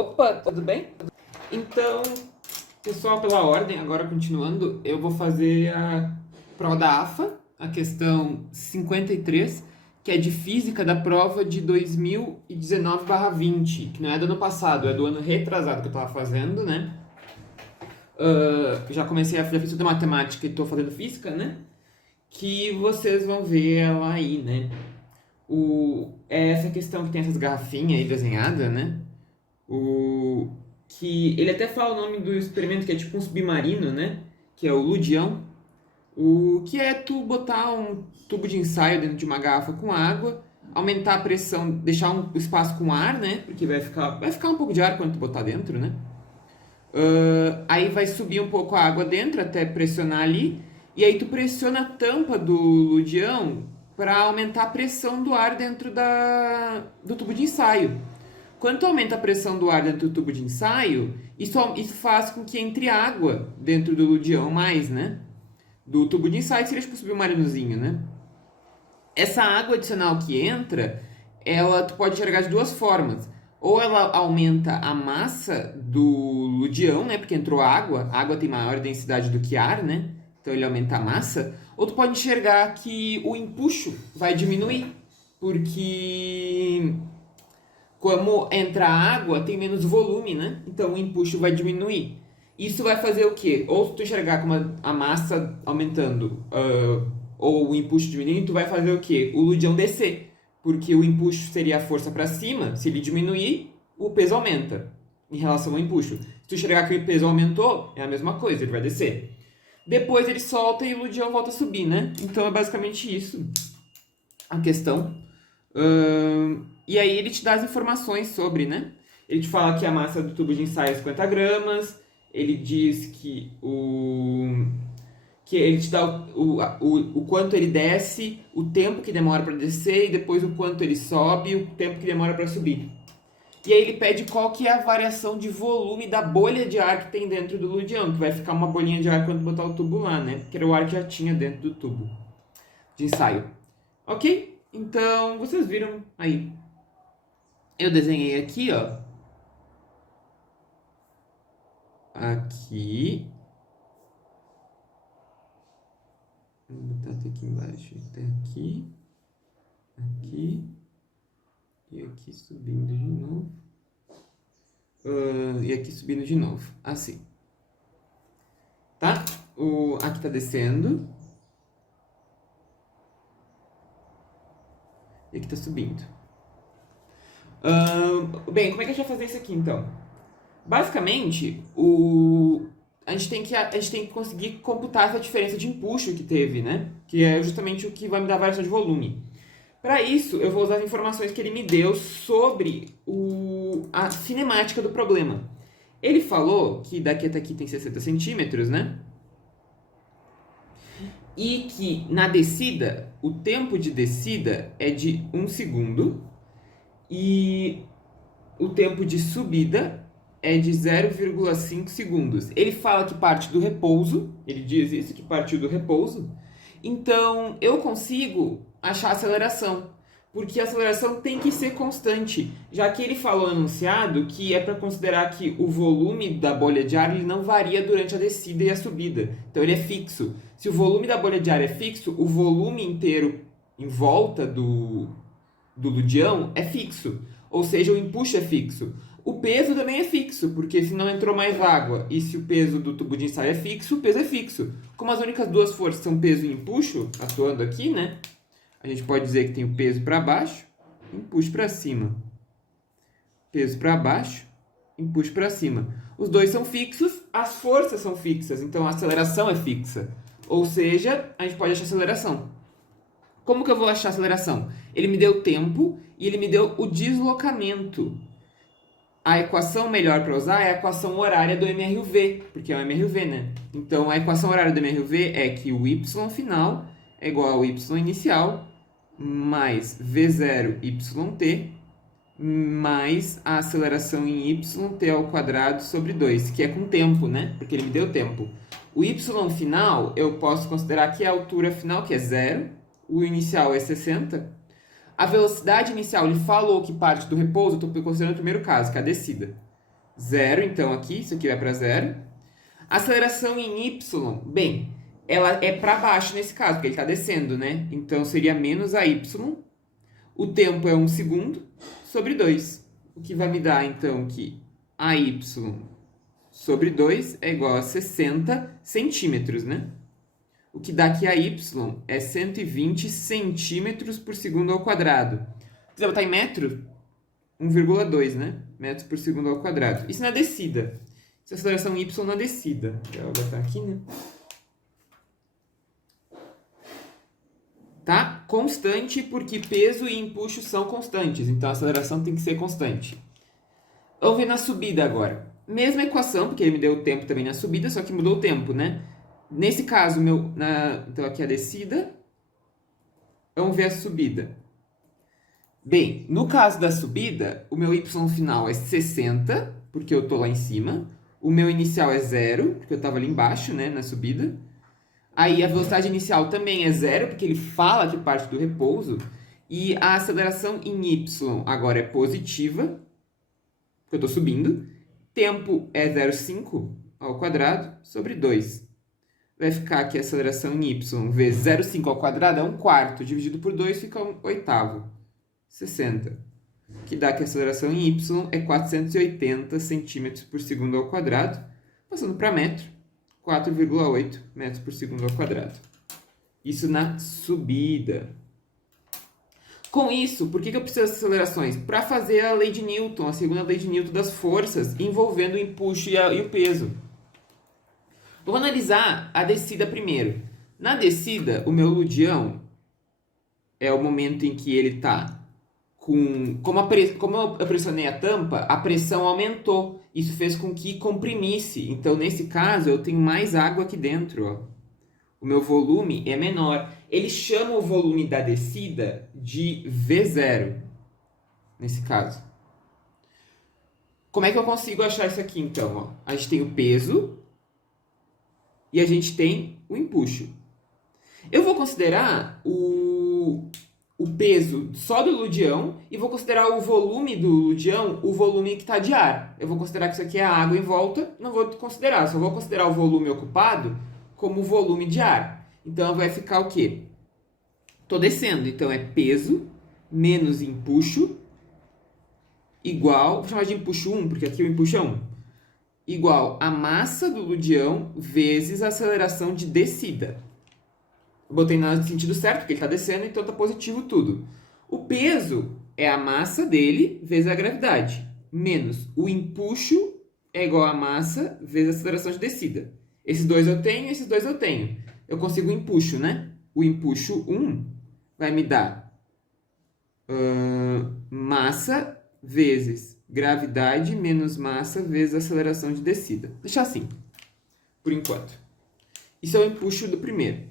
Opa, tudo bem? Então, pessoal, pela ordem, agora continuando, eu vou fazer a prova da AFA, a questão 53, que é de física da prova de 2019/20, que não é do ano passado, é do ano retrasado que eu tava fazendo, né? Já fiz toda a matemática e tô fazendo física, né? Que vocês vão ver ela aí, né? É essa questão que tem essas garrafinhas aí desenhadas, né? Que ele até fala o nome do experimento, que é tipo um submarino, né? Que é o Ludião. O que é tu botar um tubo de ensaio dentro de uma garrafa com água, aumentar a pressão, deixar um espaço com ar, né? Porque vai ficar um pouco de ar quando tu botar dentro, né? Aí vai subir um pouco a água dentro até pressionar ali. E aí tu pressiona a tampa do Ludião para aumentar a pressão do ar dentro do tubo de ensaio. Quando tu aumenta a pressão do ar dentro do tubo de ensaio, isso faz com que entre água dentro do Ludião mais, né? Do tubo de ensaio seria tipo um submarinozinho, né? Essa água adicional que entra, tu pode enxergar de duas formas. Ou ela aumenta a massa do Ludião, né? Porque entrou água, a água tem maior densidade do que ar, né? Então ele aumenta a massa. Ou tu pode enxergar que o empuxo vai diminuir, porque como entra água, tem menos volume, né? Então o empuxo vai diminuir. Isso vai fazer o quê? Ou se tu enxergar como a massa aumentando, ou o empuxo diminuindo, tu vai fazer o quê? O Ludião descer. Porque o empuxo seria a força para cima, se ele diminuir, o peso aumenta em relação ao empuxo. Se tu enxergar que o peso aumentou, é a mesma coisa, ele vai descer. Depois ele solta e o Ludião volta a subir, né? Então é basicamente isso a questão. E aí ele te dá as informações sobre, né? Ele te fala que a massa do tubo de ensaio é 50 gramas, ele diz que ele te dá o quanto ele desce, o tempo que demora para descer e depois o quanto ele sobe, o tempo que demora para subir. E aí ele pede qual que é a variação de volume da bolha de ar que tem dentro do Ludião, que vai ficar uma bolinha de ar quando botar o tubo lá, né? Que era o ar que já tinha dentro do tubo de ensaio. Ok? Então, vocês viram aí. Eu desenhei aqui, ó. Aqui. Vou botar até aqui embaixo. Até aqui. Aqui. E aqui subindo de novo. E aqui subindo de novo. Assim. Tá? Aqui tá descendo. E aqui tá subindo. Bem, como é que a gente vai fazer isso aqui então? Basicamente, a gente tem que conseguir computar essa diferença de empuxo que teve, né? Que é justamente o que vai me dar a variação de volume. Para isso, eu vou usar as informações que ele me deu sobre a cinemática do problema. Ele falou que daqui até aqui tem 60 centímetros, né? E que na descida, o tempo de descida é de 1 segundo e o tempo de subida é de 0,5 segundos. Ele fala que parte do repouso, ele diz isso, que partiu do repouso. Então, eu consigo achar a aceleração, porque a aceleração tem que ser constante, já que ele falou no enunciado que é para considerar que o volume da bolha de ar ele não varia durante a descida e a subida. Então, ele é fixo. Se o volume da bolha de ar é fixo, o volume inteiro em volta do Ludião é fixo. Ou seja, o empuxo é fixo. O peso também é fixo, porque se não entrou mais água e se o peso do tubo de ensaio é fixo, o peso é fixo. Como as únicas duas forças são peso e empuxo, atuando aqui, né? A gente pode dizer que tem o peso para baixo, empuxo para cima. Peso para baixo, empuxo para cima. Os dois são fixos, as forças são fixas, então a aceleração é fixa. Ou seja, a gente pode achar a aceleração. Como que eu vou achar a aceleração? Ele me deu tempo e ele me deu o deslocamento. A equação melhor para usar é a equação horária do MRUV, porque é o MRUV, né? Então, a equação horária do MRUV é que o y final é igual ao y inicial mais v0 yt mais a aceleração em yt ao quadrado sobre 2, que é com tempo, né? Porque ele me deu tempo. O y final eu posso considerar que é a altura final, que é 0, o inicial é 60. A velocidade inicial, ele falou que parte do repouso, eu estou considerando o primeiro caso, que é a descida. 0, então aqui, isso aqui vai para 0. Aceleração em y, bem, ela é para baixo nesse caso, porque ele está descendo, né? Então seria menos AY. O tempo é 1 segundo sobre 2. O que vai me dar, então, que AY sobre 2 é igual a 60 centímetros, né? O que dá que AY é 120 centímetros por segundo ao quadrado. Se quiser botar em metro, 1,2, né? Metros por segundo ao quadrado. Isso na descida. Isso é a aceleração y na descida. Eu vou botar aqui, né? Tá? Constante porque peso e empuxo são constantes. Então a aceleração tem que ser constante. Vamos ver na subida agora. Mesma equação, porque ele me deu o tempo também na subida, só que mudou o tempo, né? Nesse caso, então aqui a descida. Vamos ver a subida. Bem, no caso da subida, o meu y final é 60, porque eu estou lá em cima. O meu inicial é 0, porque eu estava ali embaixo, né, na subida. Aí a velocidade inicial também é 0, porque ele fala que parte do repouso. E a aceleração em y agora é positiva, porque eu estou subindo. Tempo é 0,5 ao quadrado sobre 2. Vai ficar que a aceleração em y vezes 0,5 ao quadrado é 1/4, dividido por 2 fica 1/8. 60. Que dá que a aceleração em y é 480 centímetros por segundo ao quadrado. Passando para metro, 4,8 metros por segundo ao quadrado. Isso na subida. Com isso, por que eu preciso das acelerações? Para fazer a lei de Newton, a segunda lei de Newton das forças, envolvendo o empuxo e o peso. Vamos analisar a descida primeiro. Na descida, o meu ludião é o momento em que ele está com... Como eu pressionei a tampa, a pressão aumentou. Isso fez com que comprimisse. Então, nesse caso, eu tenho mais água aqui dentro. Ó. O meu volume é menor. Ele chama o volume da descida de V0, nesse caso. Como é que eu consigo achar isso aqui, então? Ó? A gente tem o peso e a gente tem o empuxo. Eu vou considerar o peso só do ludião e vou considerar o volume do ludião, o volume que está de ar. Eu vou considerar que isso aqui é a água em volta, não vou considerar, só vou considerar o volume ocupado como volume de ar. Então vai ficar o quê? Estou descendo, então é peso menos empuxo igual, vou chamar de empuxo 1, porque aqui o empuxo é 1, igual a massa do ludião vezes a aceleração de descida. Eu botei no sentido certo, porque ele está descendo, então está positivo tudo. O peso é a massa dele vezes a gravidade, menos o empuxo é igual a massa vezes a aceleração de descida. Esses dois eu tenho, esses dois eu tenho. Eu consigo o empuxo, né? O empuxo 1 vai me dar massa vezes gravidade menos massa vezes aceleração de descida. Vou deixar assim, por enquanto. Isso é o empuxo do primeiro.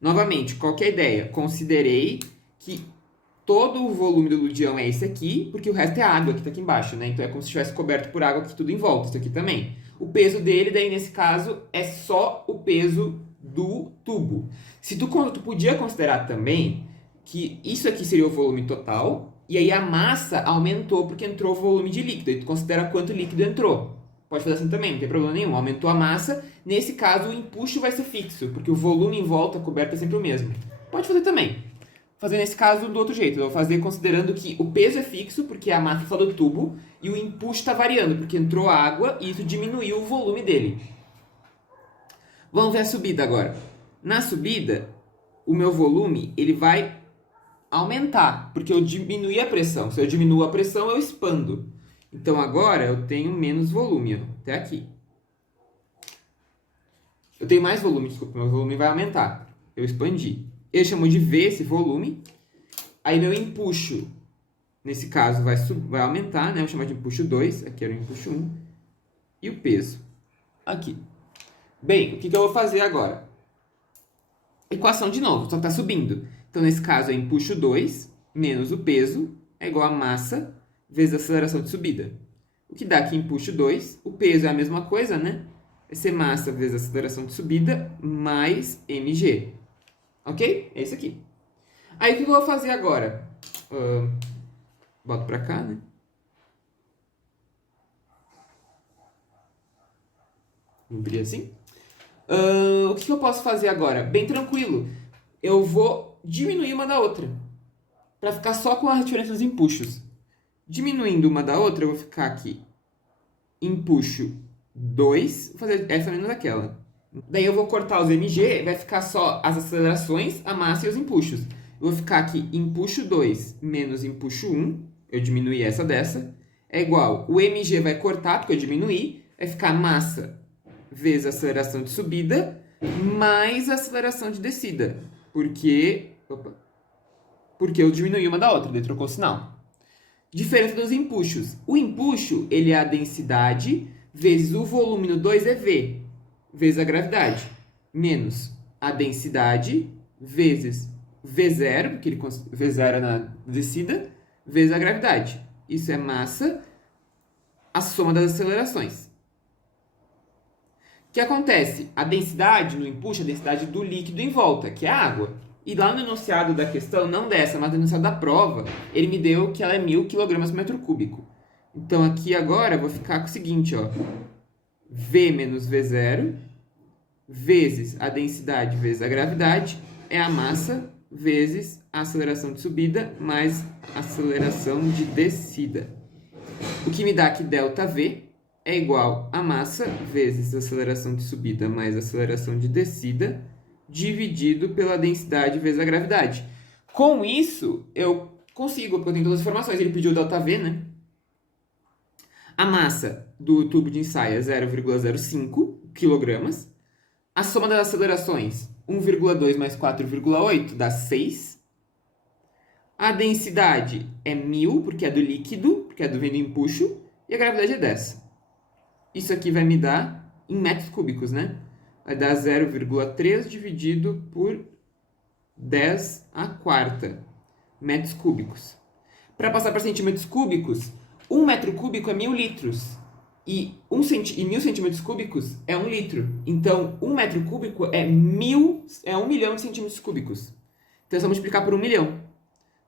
Novamente, qual que é a ideia? Considerei que todo o volume do ludião é esse aqui, porque o resto é água que está aqui embaixo, né? Então é como se estivesse coberto por água aqui tudo em volta, isso aqui também. O peso dele, daí nesse caso, é só o peso do tubo. Se tu podia considerar também que isso aqui seria o volume total, e aí a massa aumentou porque entrou o volume de líquido, e tu considera quanto líquido entrou. Pode fazer assim também, não tem problema nenhum. Aumentou a massa, nesse caso o empuxo vai ser fixo, porque o volume em volta coberto é sempre o mesmo. Pode fazer também. Fazer nesse caso do outro jeito. Eu vou fazer considerando que o peso é fixo, porque é a massa só do tubo, e o empuxo está variando, porque entrou água e isso diminuiu o volume dele. Vamos ver a subida agora. Na subida, o meu volume ele vai aumentar, porque eu diminuí a pressão. Se eu diminuo a pressão, eu expando. Então agora eu tenho menos volume, ó, até aqui. Eu tenho mais volume, desculpa, meu volume vai aumentar. Eu expandi. Ele chamou de V esse volume. Aí meu empuxo, nesse caso, vai aumentar, né? Eu vou chamar de empuxo 2, aqui era o empuxo 1. E o peso, aqui. Bem, o que eu vou fazer agora? Equação de novo, só está subindo. Então, nesse caso, é empuxo 2 menos o peso é igual a massa vezes a aceleração de subida. O que dá aqui empuxo 2, o peso é a mesma coisa, né? Vai ser massa vezes a aceleração de subida mais mg. Ok? É isso aqui. Aí o que eu vou fazer agora? Boto pra cá, né? Vamos abrir assim. O que eu posso fazer agora? Bem tranquilo. Eu vou diminuir uma da outra, para ficar só com a diferença dos empuxos. Diminuindo uma da outra, eu vou ficar aqui empuxo 2, vou fazer essa menos aquela. Daí eu vou cortar os mg, vai ficar só as acelerações, a massa e os empuxos. Eu vou ficar aqui empuxo 2 menos empuxo 1, eu diminuí essa dessa, é igual, o mg vai cortar, porque eu diminuí, vai ficar massa vezes a aceleração de subida, mais a aceleração de descida, porque eu diminuí uma da outra, daí trocou o sinal. Diferença dos empuxos. O empuxo, ele é a densidade vezes o volume no 2 é V, vezes a gravidade, menos a densidade vezes V0, porque V0 é na descida, vezes a gravidade. Isso é massa, a soma das acelerações. O que acontece? A densidade no empuxo é a densidade do líquido em volta, que é a água. E lá no enunciado da questão, não dessa, mas no enunciado da prova, ele me deu que ela é 1000 kg por metro cúbico. Então aqui agora eu vou ficar com o seguinte, ó. V menos V0 vezes a densidade vezes a gravidade é a massa vezes a aceleração de subida mais a aceleração de descida. O que me dá que ΔV é igual a massa vezes a aceleração de subida mais a aceleração de descida dividido pela densidade vezes a gravidade. Com isso, eu consigo, porque eu tenho todas as informações. Ele pediu ΔV, né? A massa do tubo de ensaio é 0,05 kg. A soma das acelerações, 1,2 mais 4,8 dá 6. A densidade é 1000, porque é do líquido, porque é do vento empuxo. E a gravidade é 10. Isso aqui vai me dar em metros cúbicos, né? Vai dar 0,3 dividido por 10 a quarta metros cúbicos. Para passar para centímetros cúbicos, 1 metro cúbico é 1000 litros. E 1000 centímetros cúbicos é 1 litro. Então, 1 metro cúbico é 1 milhão de centímetros cúbicos. Então, é só multiplicar por 1 milhão.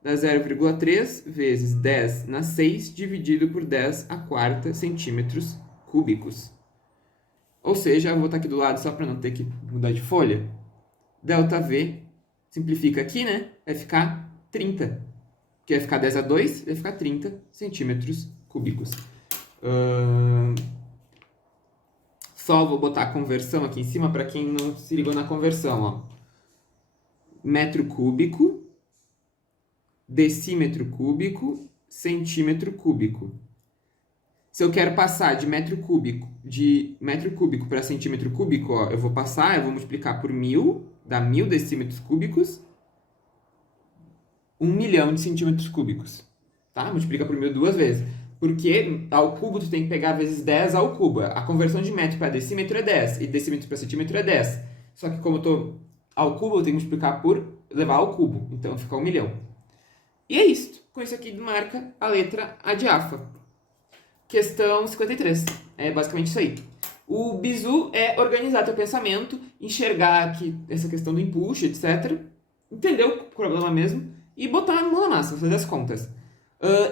Dá 0,3 vezes 10 na 6 dividido por 10 a quarta centímetros cúbicos. Ou seja, eu vou botar aqui do lado só para não ter que mudar de folha. ΔV, simplifica aqui, né? Vai ficar 30. Que vai ficar 10 a 2, vai ficar 30 centímetros cúbicos. Só vou botar a conversão aqui em cima para quem não se ligou na conversão. Ó. Metro cúbico, decímetro cúbico, centímetro cúbico. Se eu quero passar de metro cúbico para centímetro cúbico, ó, eu vou multiplicar por 1000, dá 1000 decímetros cúbicos, 1 milhão de centímetros cúbicos. Tá? Multiplica por 1000 duas vezes. Porque ao cubo tu tem que pegar vezes 10 ao cubo. A conversão de metro para decímetro é 10 e decímetro para centímetro é 10. Só que como eu estou ao cubo, eu tenho que multiplicar por levar ao cubo. Então fica 1 milhão. E é isso. Com isso aqui marca a letra A de AFA. Questão 53. É basicamente isso aí. O bizu é organizar teu pensamento, enxergar aqui essa questão do empuxo, etc. Entender o problema mesmo e botar a mão na massa, fazer as contas.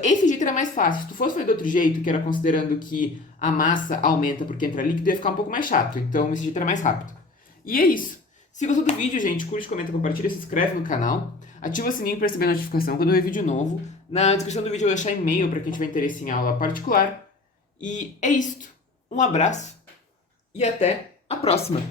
Esse jeito era mais fácil. Se tu fosse fazer de outro jeito, que era considerando que a massa aumenta porque entra líquido, ia ficar um pouco mais chato. Então esse jeito era mais rápido. E é isso. Se gostou do vídeo, gente, curte, comenta, compartilha, se inscreve no canal. Ativa o sininho para receber a notificação quando eu ver vídeo novo. Na descrição do vídeo eu vou deixar e-mail para quem tiver interesse em aula particular. E é isto. Um abraço e até a próxima!